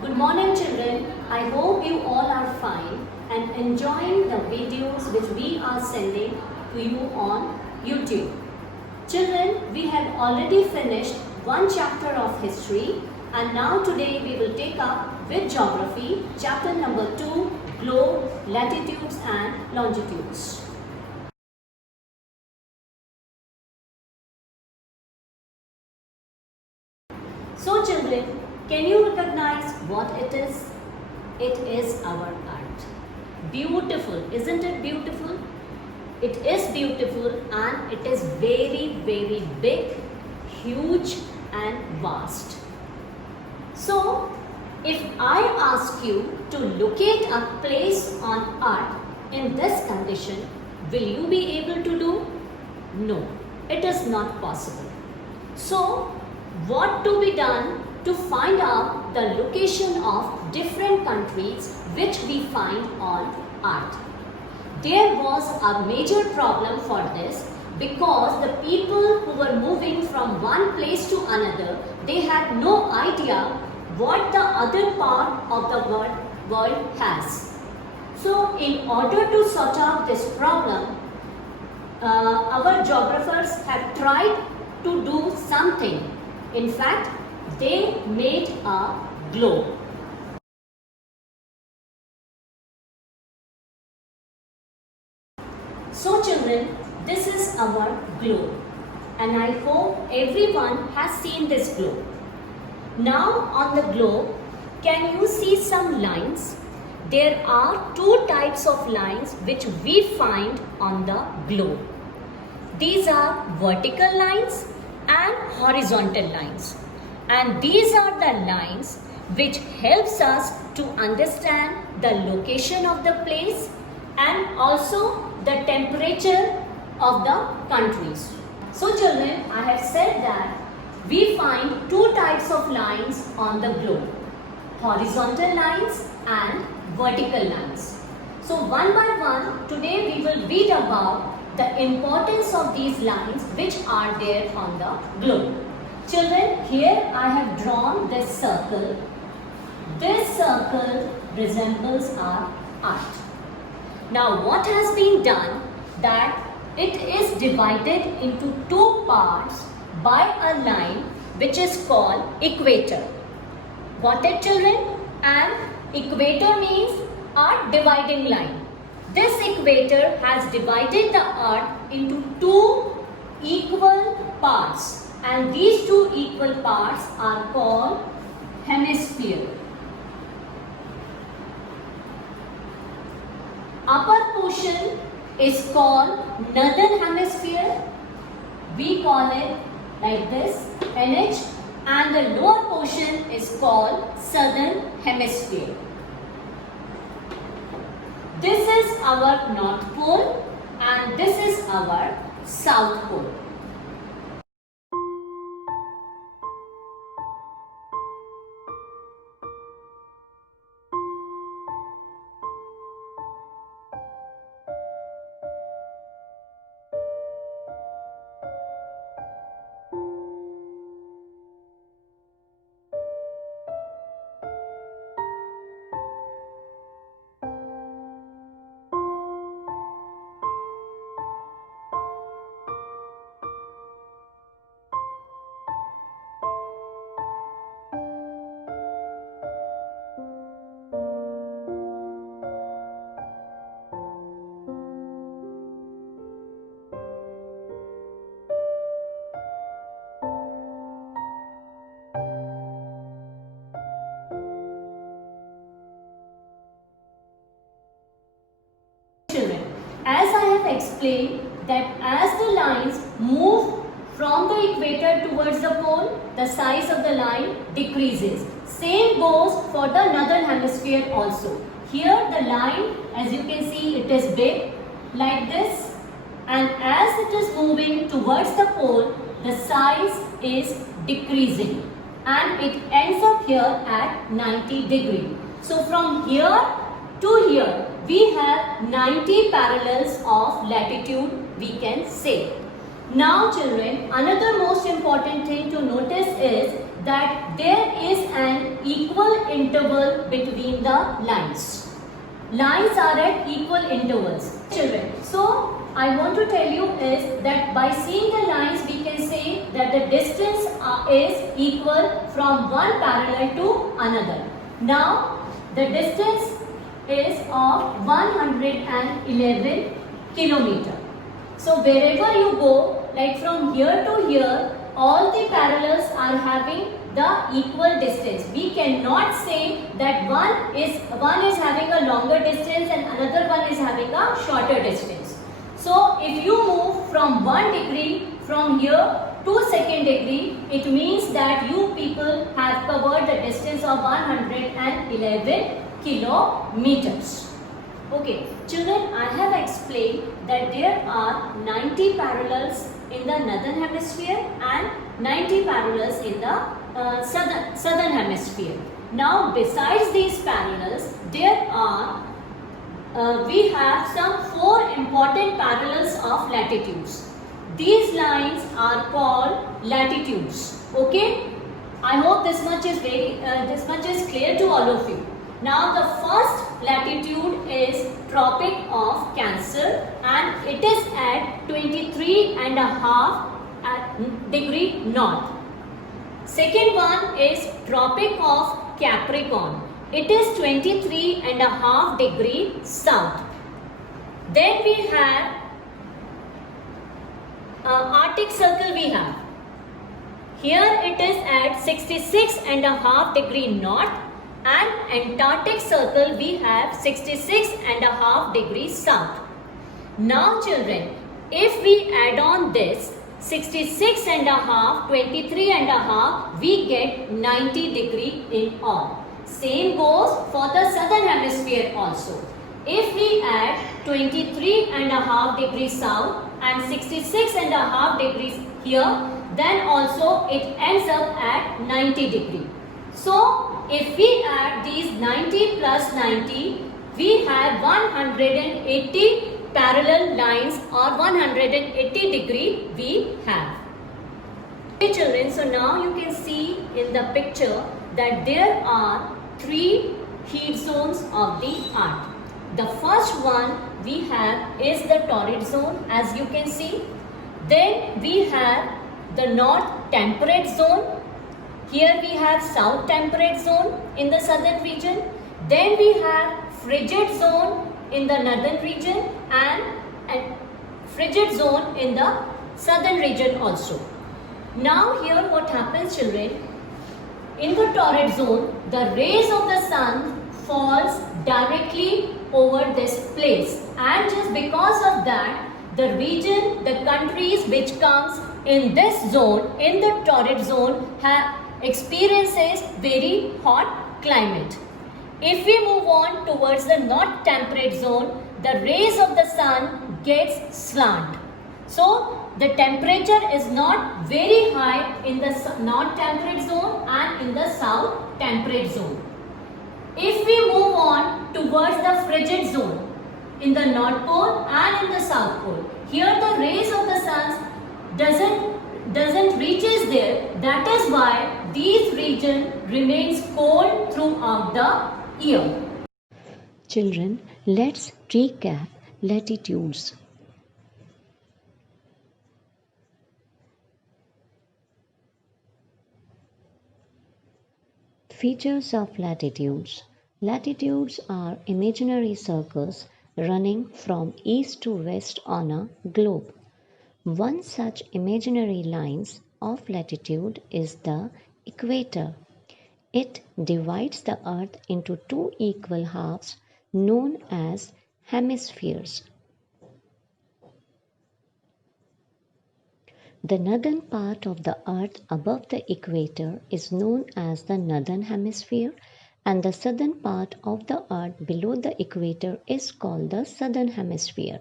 Good morning children. I hope you all are fine and enjoying the videos which we are sending to you on YouTube. Children, we have already finished one chapter of history and now today we will take up with geography chapter number 2, globe, latitudes and longitudes. So children, can you recognize what it is? It is our Earth. Beautiful, isn't it beautiful? It is beautiful and it is very, very big, huge and vast. So, if I ask you to locate a place on Earth in this condition, will you be able to do? No, it is not possible. So, what to be done to find out the location of different countries which we find on Earth? There was a major problem for this because the people who were moving from one place to another, they had no idea what the other part of the world has. So in order to sort out this problem, our geographers have tried to do something. In fact, they made a globe. So children, this is our globe and I hope everyone has seen this globe. Now on the globe, can you see some lines? There are two types of lines which we find on the globe. These are vertical lines and horizontal lines. And these are the lines which helps us to understand the location of the place and also the temperature of the countries. So children, I have said that we find two types of lines on the globe, horizontal lines and vertical lines. So one by one, today we will read about the importance of these lines which are there on the globe. Children, here I have drawn this circle. This circle resembles our Earth. Now what has been done that it is divided into two parts by a line which is called equator. Got it children? And equator means a dividing line. This equator has divided the Earth into two equal parts and these two equal parts are called hemisphere. Upper portion is called northern hemisphere. We call it like this, NH, and the lower portion is called southern hemisphere. This is our North Pole and this is our South Pole. Children, as I have explained that as the lines move from the equator towards the pole, the size of the line decreases. Same goes for the northern hemisphere also. Here the line, as you can see, it is big like this, and as it is moving towards the pole, the size is decreasing and it ends up here at 90 degree. So from here to here, we have 90 parallels of latitude, we can say. Now children, another most important thing to notice is that there is an an equal interval between the lines. Lines are at equal intervals. Children, so I want to tell you is that by seeing the lines we can say that the distance is equal from one parallel to another. Now the distance is of 111 kilometer. So wherever you go, like from here to here, all the parallels are having the equal distance. We cannot say that one is having a longer distance and another one is having a shorter distance. So if you move from 1 degree from here to second degree, it means that you people have covered the distance of 111 kilometers. Okay, children, I have explained that there are 90 parallels in the northern hemisphere and 90 parallels in the southern hemisphere. Now, besides these parallels, there are we have some 4 important parallels of latitudes. These lines are called latitudes. Okay, I hope this much is clear to all of you. Now the first latitude is Tropic of Cancer and it is at 23.5 degree north. Second one is Tropic of Capricorn. It is 23.5 degree south. Then we have Arctic Circle we have. Here it is at 66.5 degree north. And Antarctic Circle we have 66.5 degrees south. Now children, if we add on this 66.5, 23.5, we get 90 degree in all. Same goes for the southern hemisphere also. If we add 23.5 degrees south and 66.5 degrees here, then also it ends up at 90 degree. So if we add these 90 plus 90, we have 180 parallel lines or 180 degree we have. Okay children, so now you can see in the picture that there are 3 heat zones of the earth. The first one we have is the torrid zone, as you can see. Then we have the north temperate zone. Here we have south temperate zone in the southern region. Then we have frigid zone in the northern region and frigid zone in the southern region also. Now here what happens children, in the torrid zone, the rays of the sun falls directly over this place, and just because of that, the region, the countries which comes in this zone, in the torrid zone, experiences very hot climate. If we move on towards the north temperate zone, the rays of the sun gets slant. So the temperature is not very high in the north temperate zone and in the south temperate zone. If we move on towards the frigid zone, in the north pole and in the south pole, here the rays of the sun doesn't reaches there. That is why these region remains cold throughout the year. Children, let's recap latitudes. Features of latitudes. Latitudes are imaginary circles running from east to west on a globe. One such imaginary line of latitude is the equator. It divides the earth into 2 equal halves known as hemispheres. The northern part of the earth above the equator is known as the northern hemisphere, and the southern part of the earth below the equator is called the southern hemisphere.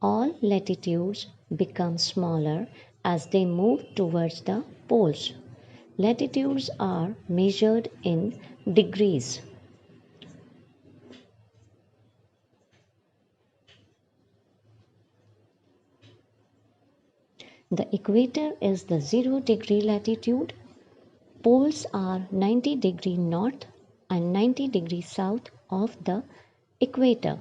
All latitudes become smaller as they move towards the poles. Latitudes are measured in degrees. The equator is the 0 degree latitude. poles are 90 degree north and 90 degree south of the equator.